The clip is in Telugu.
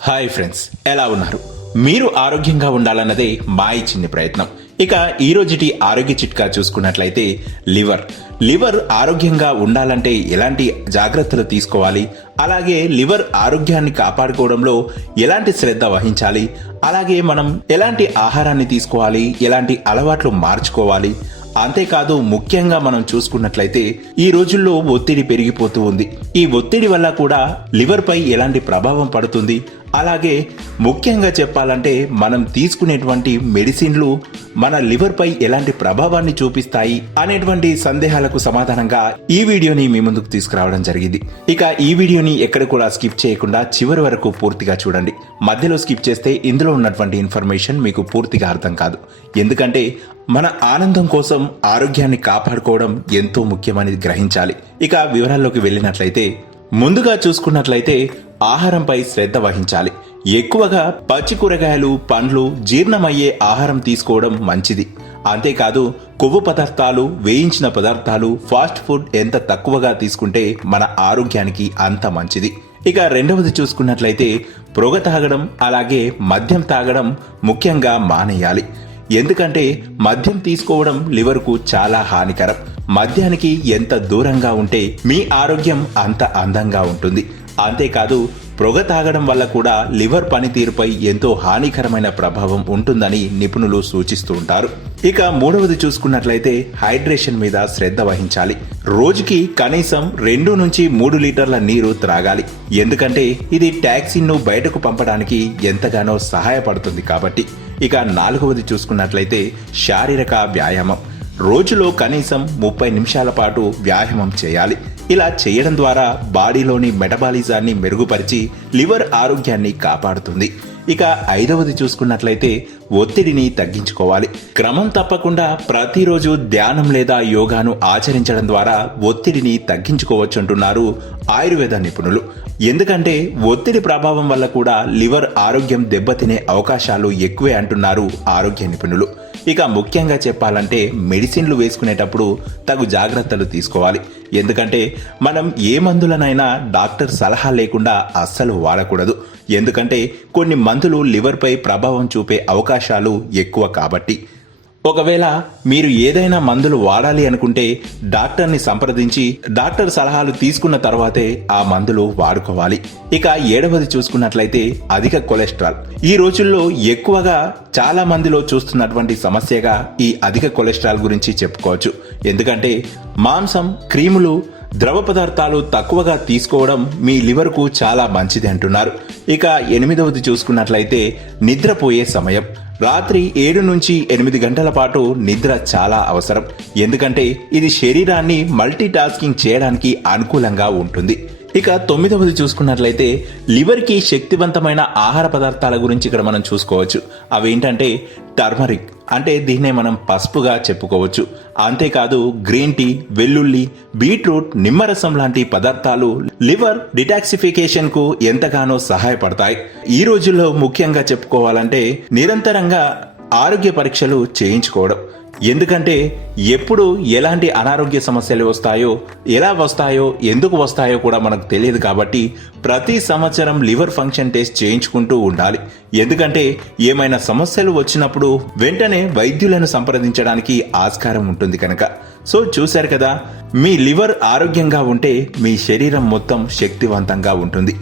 హాయ్ ఫ్రెండ్స్, ఎలా ఉన్నారు? మీరు ఆరోగ్యంగా ఉండాలన్నదే మా ఈ చిన్ని ప్రయత్నం. ఇక ఈ రోజుటి ఆరోగ్య చిట్కా చూసుకున్నట్లయితే లివర్ ఆరోగ్యంగా ఉండాలంటే ఎలాంటి జాగ్రత్తలు తీసుకోవాలి, అలాగే లివర్ ఆరోగ్యాన్ని కాపాడుకోవడంలో ఎలాంటి శ్రద్ధ వహించాలి, అలాగే మనం ఎలాంటి ఆహారాన్ని తీసుకోవాలి, ఎలాంటి అలవాట్లు మార్చుకోవాలి. అంతేకాదు, ముఖ్యంగా మనం చూసుకున్నట్లయితే ఈ రోజుల్లో ఒత్తిడి పెరిగిపోతూ ఉంది. ఈ ఒత్తిడి వల్ల కూడా లివర్ పై ఎలాంటి ప్రభావం పడుతుంది, అలాగే ముఖ్యంగా చెప్పాలంటే మనం తీసుకునేటువంటి మెడిసిన్లు మన లివర్ పై ఎలాంటి ప్రభావాన్ని చూపిస్తాయి అనేటువంటి సందేహాలకు సమాధానంగా ఈ వీడియోని మీ ముందుకు తీసుకురావడం జరిగింది. ఇక ఈ వీడియోని ఎక్కడ కూడా స్కిప్ చేయకుండా చివరి వరకు పూర్తిగా చూడండి. మధ్యలో స్కిప్ చేస్తే ఇందులో ఉన్నటువంటి ఇన్ఫర్మేషన్ మీకు పూర్తిగా అర్థం కాదు. ఎందుకంటే మన ఆనందం కోసం ఆరోగ్యాన్ని కాపాడుకోవడం ఎంతో ముఖ్యమని గ్రహించాలి. ఇక వివరాల్లోకి వెళ్ళినట్లయితే ముందుగా చూసుకున్నట్లయితే ఆహారంపై శ్రద్ధ వహించాలి. ఎక్కువగా పచ్చి కూరగాయలు, పండ్లు, జీర్ణమయ్యే ఆహారం తీసుకోవడం మంచిది. అంతేకాదు, కొవ్వు పదార్థాలు, వేయించిన పదార్థాలు, ఫాస్ట్ ఫుడ్ ఎంత తక్కువగా తీసుకుంటే మన ఆరోగ్యానికి అంత మంచిది. ఇక రెండవది చూసుకున్నట్లయితే పొగ తాగడం, అలాగే మద్యం తాగడం ముఖ్యంగా మానేయాలి. ఎందుకంటే మద్యం తీసుకోవడం లివర్కు చాలా హానికరం. మద్యానికి ఎంత దూరంగా ఉంటే మీ ఆరోగ్యం అంత అందంగా ఉంటుంది. అంతేకాదు, పొగ తాగడం వల్ల కూడా లివర్ పనితీరుపై ఎంతో హానికరమైన ప్రభావం ఉంటుందని నిపుణులు సూచిస్తూ ఉంటారు. ఇక మూడవది చూసుకున్నట్లయితే హైడ్రేషన్ మీద శ్రద్ధ వహించాలి. రోజుకి కనీసం 2 నుంచి 3 లీటర్ల నీరు త్రాగాలి. ఎందుకంటే ఇది టాక్సిన్ను బయటకు పంపడానికి ఎంతగానో సహాయపడుతుంది కాబట్టి. ఇక నాలుగవది చూసుకున్నట్లయితే శారీరక వ్యాయామం. రోజులో కనీసం 30 నిమిషాల పాటు వ్యాయామం చేయాలి. ఇలా చేయడం ద్వారా బాడీలోని మెటబాలిజాన్ని మెరుగుపరిచి లివర్ ఆరోగ్యాన్ని కాపాడుతుంది. ఇక ఐదవది చూసుకున్నట్లయితే ఒత్తిడిని తగ్గించుకోవాలి. క్రమం తప్పకుండా ప్రతిరోజు ధ్యానం లేదా యోగాను ఆచరించడం ద్వారా ఒత్తిడిని తగ్గించుకోవచ్చు అంటున్నారు ఆయుర్వేద నిపుణులు. ఎందుకంటే ఒత్తిడి ప్రభావం వల్ల కూడా లివర్ ఆరోగ్యం దెబ్బతినే అవకాశాలు ఎక్కువే అంటున్నారు ఆరోగ్య నిపుణులు. ఇక ముఖ్యంగా చెప్పాలంటే మెడిసిన్లు వేసుకునేటప్పుడు తగు జాగ్రత్తలు తీసుకోవాలి. ఎందుకంటే మనం ఏ మందులనైనా డాక్టర్ సలహా లేకుండా అస్సలు వాడకూడదు. ఎందుకంటే కొన్ని మందులు లివర్ పై ప్రభావం చూపే అవకాశాలు ఎక్కువ కాబట్టి. ఒకవేళ మీరు ఏదైనా మందులు వాడాలి అనుకుంటే డాక్టర్ని సంప్రదించి డాక్టర్ సలహాలు తీసుకున్న తర్వాతే ఆ మందులు వాడుకోవాలి. ఇక ఏడవది చూసుకున్నట్లయితే అధిక కొలెస్ట్రాల్. ఈ రోజుల్లో ఎక్కువగా చాలా మందిలో చూస్తున్నటువంటి సమస్యగా ఈ అధిక కొలెస్ట్రాల్ గురించి చెప్పుకోవచ్చు. ఎందుకంటే మాంసం, క్రీములు, ద్రవ పదార్థాలు తక్కువగా తీసుకోవడం మీ లివర్కు చాలా మంచిది అంటున్నారు. ఇక ఎనిమిదవది చూసుకున్నట్లయితే నిద్రపోయే సమయం. రాత్రి 7 నుంచి 8 గంటల పాటు నిద్ర చాలా అవసరం. ఎందుకంటే ఇది శరీరాన్ని మల్టీ టాస్కింగ్ చేయడానికి అనుకూలంగా ఉంటుంది. ఇక 9వది చూసుకున్నట్లయితే లివర్కి శక్తివంతమైన ఆహార పదార్థాల గురించి ఇక్కడ మనం చూసుకోవచ్చు. అవి ఏంటంటే టర్మరిక్, అంటే దీన్నే మనం పసుపుగా చెప్పుకోవచ్చు. అంతేకాదు, గ్రీన్ టీ, వెల్లుల్లి, బీట్రూట్, నిమ్మరసం లాంటి పదార్థాలు లివర్ డిటాక్సిఫికేషన్ కు ఎంతగానో సహాయపడతాయి. ఈ రోజుల్లో ముఖ్యంగా చెప్పుకోవాలంటే నిరంతరంగా ఆరోగ్య పరీక్షలు చేయించుకోవడం. ఎందుకంటే ఎప్పుడు ఎలాంటి అనారోగ్య సమస్యలు వస్తాయో, ఎలా వస్తాయో, ఎందుకు వస్తాయో కూడా మనకు తెలియదు. కాబట్టి ప్రతి సంవత్సరం లివర్ ఫంక్షన్ టెస్ట్ చేయించుకుంటూ ఉండాలి. ఎందుకంటే ఏమైనా సమస్యలు వచ్చినప్పుడు వెంటనే వైద్యులను సంప్రదించడానికి ఆస్కారం ఉంటుంది కనుక. సో చూశారు కదా, మీ లివర్ ఆరోగ్యంగా ఉంటే మీ శరీరం మొత్తం శక్తివంతంగా ఉంటుంది.